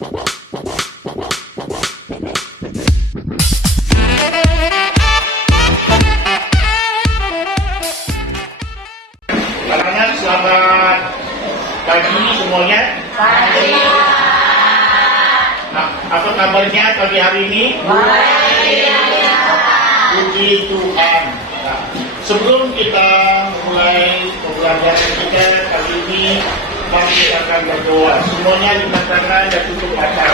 Kalangan selamat pagi semuanya. Pagi. Nah, apa kabarnya pagi hari ini? Puji Tuhan. Nah, sebelum kita mulai pembelajaran kita kali ini, mari kita akan berdoa. Semuanya lipat tangan dan tutup mata.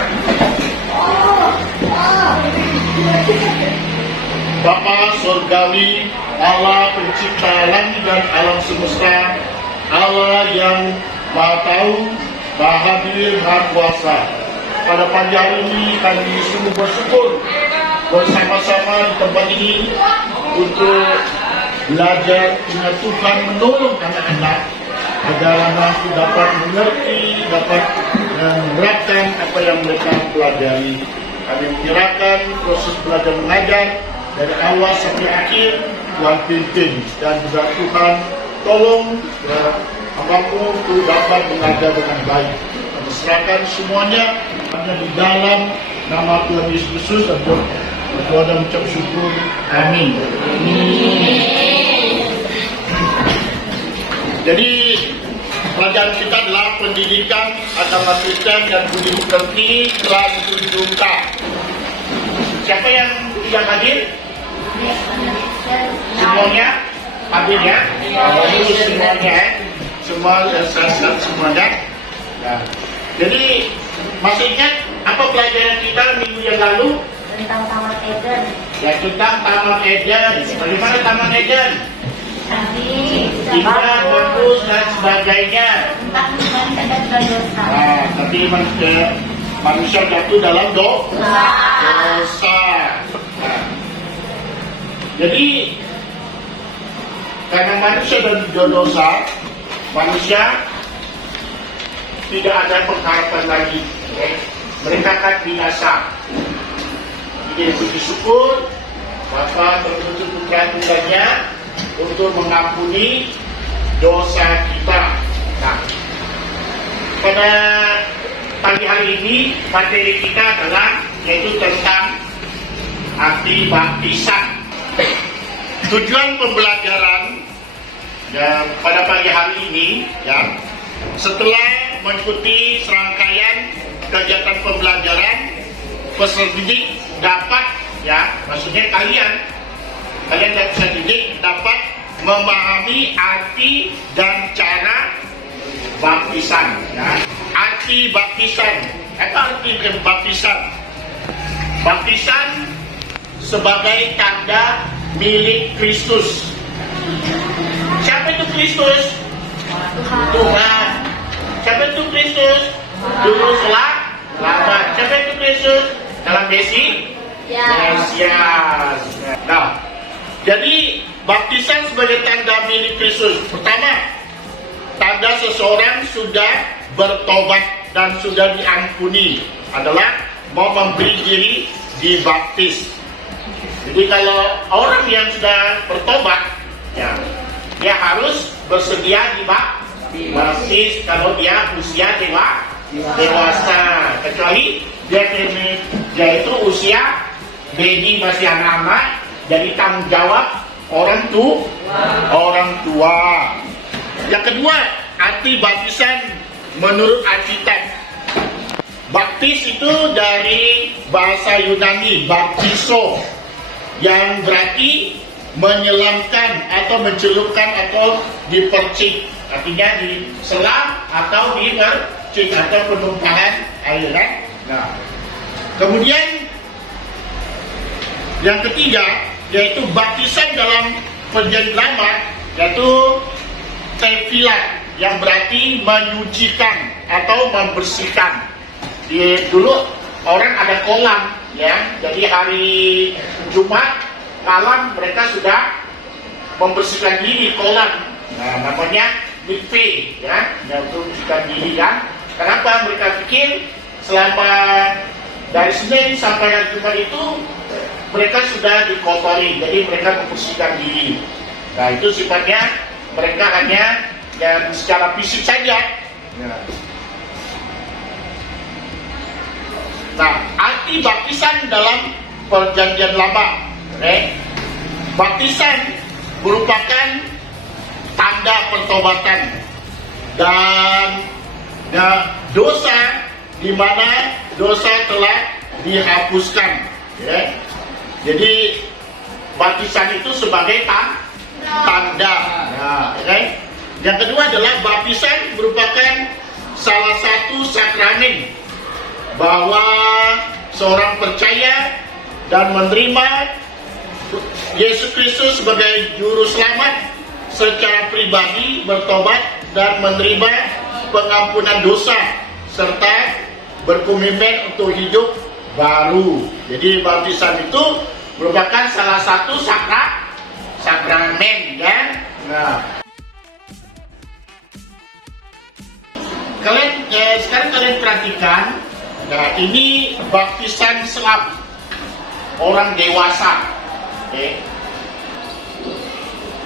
Bapa Surgawi, Allah pencipta langit dan alam semesta, Allah yang Maha Tahu, Maha Hadir, Maha Kuasa. Pada pagi hari ini kami sungguh bersyukur bersama-sama di tempat ini untuk belajar dengan Tuhan menolong anak-anak agar anak dapat mengerti, dapat menerapkan apa yang mereka pelajari. Kami menyerahkan proses belajar mengajar dari awal sampai akhir, Tuhan pimpin, dan juga Tuhan tolong hambamu untuk dapat mengajar dengan baik. Kami serahkan semuanya hanya di dalam nama Tuhan Yesus Kristus dan berdoa dan mengucap syukur. Amin. Jadi pelajaran kita adalah pendidikan agama Kristen dan budi pekerti kelas 7K. Siapa yang tidak hadir? Semuanya hadir ya? Bagus semuanya, semua sehat semuanya. Nah, jadi masih ingat apa pelajaran kita minggu yang lalu? Tentang Taman Eden. Ya, tentang Taman Eden. Bagaimana Taman Eden? Indah, bagus dan sebagainya. Tentang manusia dan dosa. Nah, tapi manusia jatuh dalam dosa. Nah, jadi karena manusia dan dosa, manusia tidak ada pengharapan lagi. Mereka akan binasa. Jadi puji syukur Bapa terputus putra putranya untuk mengampuni dosa kita. Nah, pada pagi hari ini materi kita adalah yaitu tentang arti baptisan. Tujuan pembelajaran ya, pada pagi hari ini ya, setelah mengikuti serangkaian kegiatan pembelajaran, peserta didik dapat ya, maksudnya kalian dan peserta didik dapat memahami arti dan cara baptisan ya. Arti baptisan. Apa arti baptisan? Baptisan sebagai tanda milik Kristus. Siapa itu Kristus? Tuhan. Siapa itu Kristus? Juru selamat. Siapa itu Kristus? Dalam Mesias. Nah, jadi baptisan sebagai tanda milik Kristus. Pertama, tanda seseorang sudah bertobat dan sudah diampuni adalah mau memberi diri dibaptis. Jadi kalau orang yang sudah bertobat, ya, dia harus bersedia dibaptis kalau dia usia dewasa. Kecuali dia itu usia baby, masih anak-anak, jadi tanggung jawab orang tua. Yang kedua, arti baptisan menurut Alkitab. Baptis itu dari bahasa Yunani, baptiso, yang berarti menyelamkan atau mencelupkan atau dipercik. Artinya diselam atau dipercik atau penumpahan air. Nah, kemudian yang ketiga yaitu baptisan dalam perjanjian lama, yaitu tefilah, yang berarti menyucikan atau membersihkan. Dulu orang ada kolam ya, jadi hari Jumat malam mereka sudah membersihkan diri kolam. Nah, namanya mikve ya, untuk membersihkan diri kan. Kenapa? Mereka pikir selama dari Senin sampai hari Jumat itu mereka sudah dikotori, jadi mereka membersihkan diri. Nah, itu sifatnya mereka hanya yang secara fisik saja. Ya. Nah, arti baptisan dalam Perjanjian Lama, baptisan merupakan tanda pertobatan dan dosa di mana dosa telah dihapuskan. Jadi baptisan itu sebagai tanda. Yang kedua adalah baptisan merupakan salah satu sakramen bahwa seorang percaya dan menerima Yesus Kristus sebagai juru selamat secara pribadi, bertobat dan menerima pengampunan dosa serta berkomitmen untuk hidup baru. Jadi baptisan itu merupakan salah satu sakramen, ya. Nah, sekarang kalian perhatikan. Nah, ini baptisan selam orang dewasa.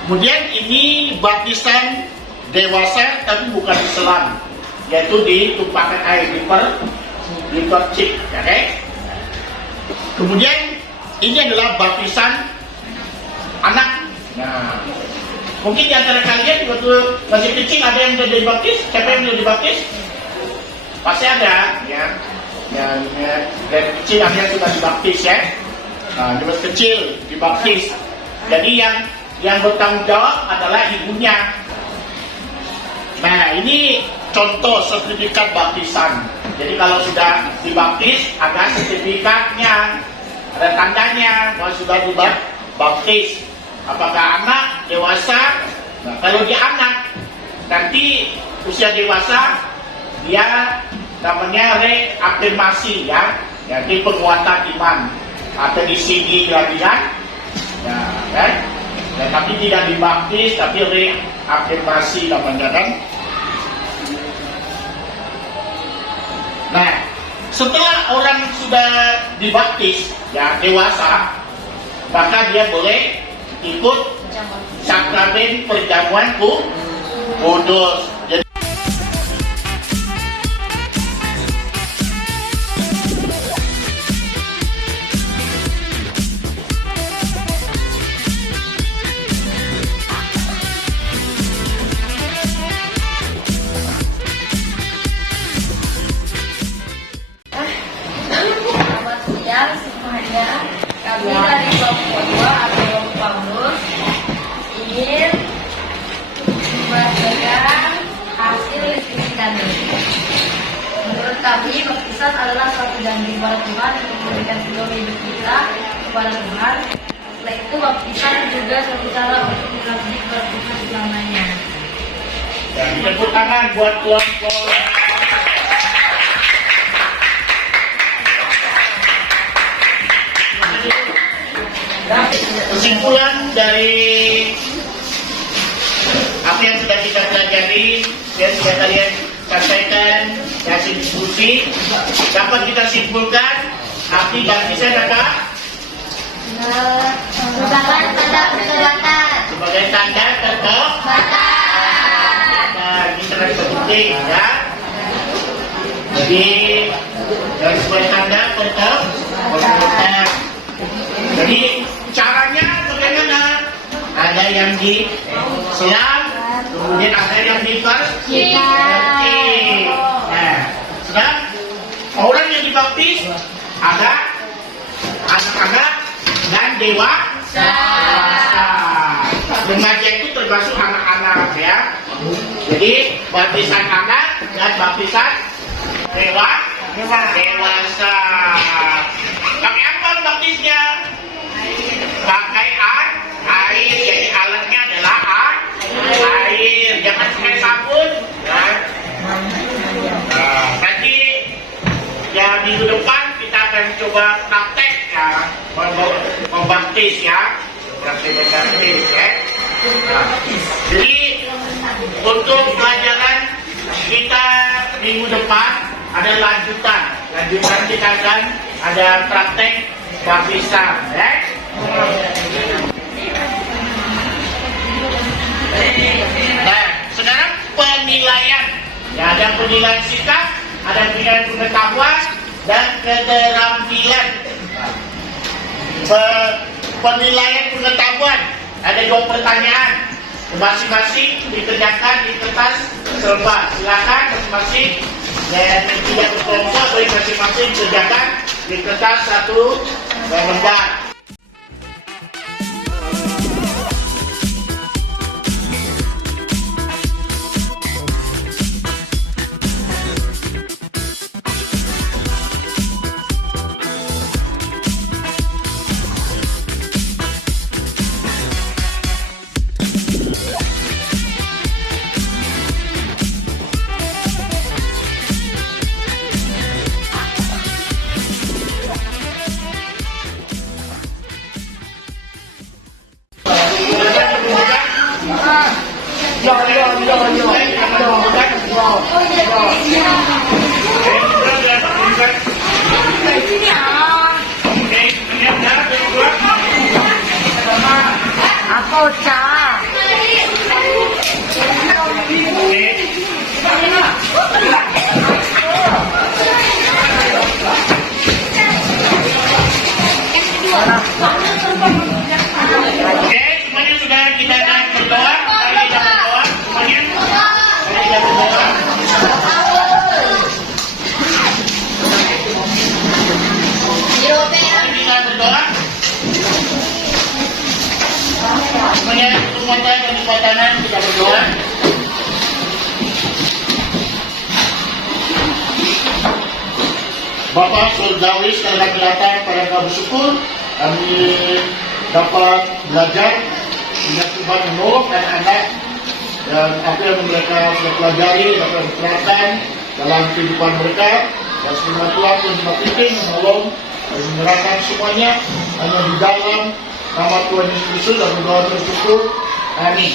Kemudian ini baptisan dewasa tapi bukan selam, yaitu ditumpahkan air, dipercik. Kemudian ini adalah baptisan anak. Nah, mungkin di antara kalian waktu masih kecil ada yang sudah dibaptis. Siapa yang sudah dibaptis? Pasti ada, ya. Yang dari kecil ada yang sudah dibaptis, ya. Nah, di masa kecil dibaptis. Jadi yang bertanggung jawab adalah ibunya. Nah, ini contoh sertifikat baptisan. Jadi kalau sudah dibaptis ada sertifikatnya, ada tandanya bahwa sudah dibaptis. Apakah anak, dewasa? Nah, kalau dia anak, nanti usia dewasa dia namanya reafirmasi, ya. Jadi penguatan iman atau di sini kelahiran, ya, kan? Dan tapi tidak dibaptis, tapi reafirmasi namanya, kan? Nah, setelah orang sudah dibaptis, ya, dewasa, maka dia boleh ikut sakramen perjamuan kudus. Jadi Selamat siang semuanya. Kami dari kelompok 2 atau kelompok Paulus ingin membagikan hasil diskusi kami. Menurut kami, baptisan adalah suatu janji kepada Tuhan untuk memberikan seluruh hidup kita kepada Tuhan. Setelah itu, baptisan juga suatu cara untuk mengabdi kepada Tuhan selamanya. dan tepuk tangan buat kelompok. Kesimpulan dari apa yang sudah kita pelajari, yang sudah kalian sampaikan hasil diskusi, dapat kita simpulkan arti baptisan apa? Merupakan tanda pertobatan. Sebagai tanda pertobatan. Nah, ini sangat penting, ya. Jadi dari sebagai tanda pertobatan. Jadi caranya bagaimana? Ada yang diselam, kemudian ada yang dipercik. Nah, sekarang orang yang dibaptis ada anak-anak dan dewasa. Remaja itu termasuk anak-anak, ya. Jadi baptisan anak dan baptisan dewasa. Pakai apa baptisnya? Pakai air. Jadi alatnya adalah air. Jangan pakai sabun, ya. Nah, nanti ya minggu depan kita akan coba praktek, ya, membaptis, ya. Praktek membaptis, ya. Nah, jadi untuk pelajaran kita minggu depan ada lanjutan kita akan ada praktek baptisan, ya. Nah, sekarang penilaian, ya, ada penilaian sikap, ada penilaian pengetahuan dan keterampilan. Penilaian pengetahuan. Ada 2 pertanyaan. Masing-masing dikerjakan di kertas serba. Silakan masing-masing dan tidak berkelompok, baik masing-masing kerjakan di kertas 1 lembar. Aku cah. Oke, semuanya sudah kita akan berdoa. Mari kita berdoa semuanya. Mari kita berdoa. Mari kita berdoa. Semuanya tutup mata dan buka tangan, kita berdoa. Bapak Surgawi, sekali lagi datang pada kami bersyukur kami dapat belajar dengan Tuhan menolong anak-anak dan apa yang mereka sudah pelajari dapat diterapkan dalam kehidupan mereka dan semoga Tuhan yang membimbing menolong dan menyerahkan semuanya hanya di dalam nama Tuhan Yesus Kristus dan berdoa bersyukur. Amin.